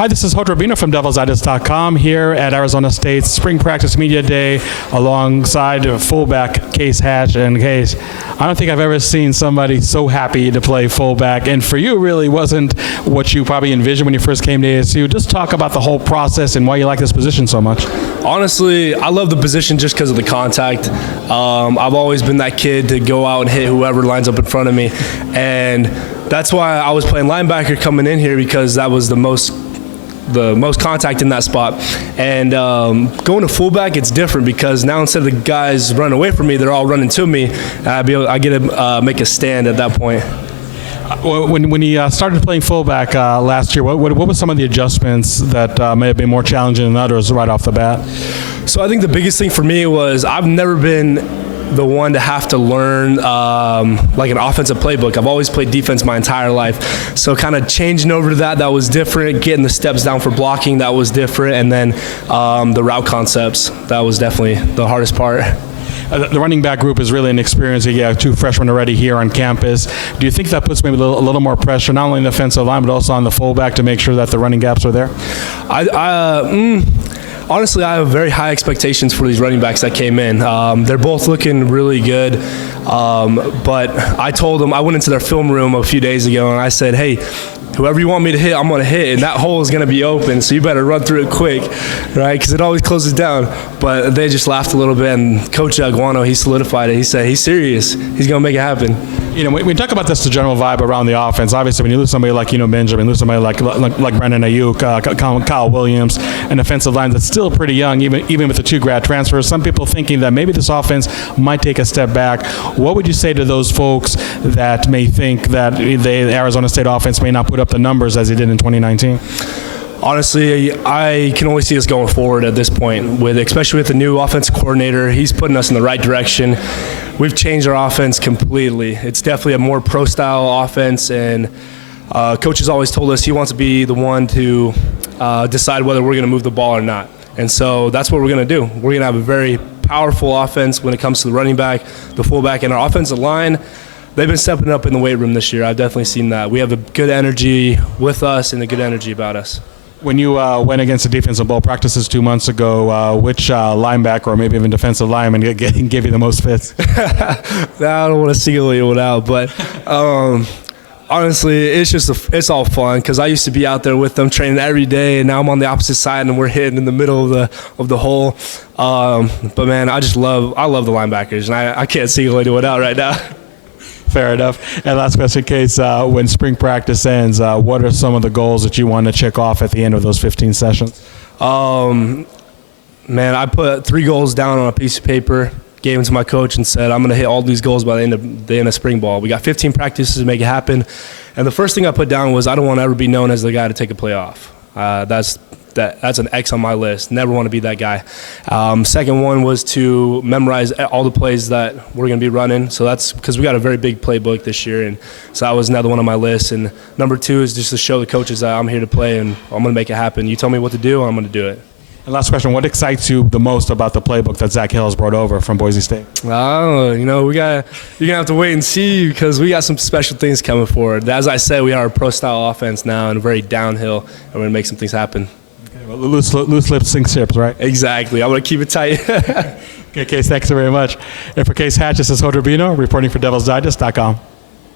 Hi, this is Rubino from DevilsDigest.com here at Arizona State's Spring Practice Media Day alongside fullback Case Hatch. And Case, I don't think I've ever seen somebody so happy to play fullback. And for you, really wasn't what you probably envisioned when you first came to ASU. Just talk about the whole process and why you like this position so much. Honestly, I love the position just because of the contact. I've always been that kid to go out and hit whoever lines up in front of me. And that's why I was playing linebacker coming in here, because that was the most contact in that spot. And going to fullback, it's different because now instead of the guys running away from me, they're all running to me. I get to make a stand at that point. When you started playing fullback last year, what were some of the adjustments that may have been more challenging than others right off the bat? So I think the biggest thing for me was I've never been the one to have to learn like an offensive playbook. I've always played defense my entire life. So kind of changing over to that was different. Getting the steps down for blocking, that was different. And then the route concepts, that was definitely the hardest part. The running back group is really an experience. You have two freshmen already here on campus. Do you think that puts maybe a little more pressure, not only on the offensive line, but also on the fullback to make sure that the running gaps are there? Honestly, I have very high expectations for these running backs that came in. They're both looking really good. But I told them, I went into their film room a few days ago and I said, hey, whoever you want me to hit, I'm going to hit, and that hole is going to be open, so you better run through it quick, right? Because it always closes down. But they just laughed a little bit, and Coach Guano, he solidified it. He said he's serious. He's going to make it happen. You know, we talk about this, the general vibe around the offense. Obviously, when you lose somebody like Benjamin, lose somebody like Brandon Ayuk, Kyle Williams, an offensive line that's still pretty young, even with the two grad transfers, some people thinking that maybe this offense might take a step back. What would you say to those folks that may think that the Arizona State offense may not put up the numbers as they did in 2019? Honestly, I can only see us going forward at this point, especially with the new offensive coordinator. He's putting us in the right direction. We've changed our offense completely. It's definitely a more pro-style offense, and Coach has always told us he wants to be the one to decide whether we're going to move the ball or not. And so that's what we're going to do. We're going to have a very powerful offense when it comes to the running back, the fullback, and our offensive line. They've been stepping up in the weight room this year. I've definitely seen that. We have a good energy with us and a good energy about us. When you went against the defensive ball practices 2 months ago, which linebacker or maybe even defensive lineman gave you the most fits? I don't want to single anyone out, but honestly, it's all fun because I used to be out there with them training every day, and now I'm on the opposite side and we're hitting in the middle of the hole. But man, I love the linebackers, and I can't single anyone out right now. Fair enough. And last question, Case, when spring practice ends, what are some of the goals that you want to check off at the end of those 15 sessions? Man, I put 3 goals down on a piece of paper, gave them to my coach, and said, I'm going to hit all these goals by the end of spring ball. We got 15 practices to make it happen. And the first thing I put down was I don't want to ever be known as the guy to take a play off. That's an X on my list. Never want to be that guy. Second one was to memorize all the plays that we're going to be running. So that's because we got a very big playbook this year, and so that was another one on my list. And number 2 is just to show the coaches that I'm here to play and I'm going to make it happen. You tell me what to do, I'm going to do it. And last question, what excites you the most about the playbook that Zach Hill has brought over from Boise State? You're going to have to wait and see because we got some special things coming forward. As I said, we are a pro-style offense now and very downhill, and we're going to make some things happen. Okay, well, loose lips sink ships, right? Exactly. I'm going to keep it tight. Okay, Case, thanks very much. And for Case Hatch, this is Rubino reporting for DevilsDigest.com.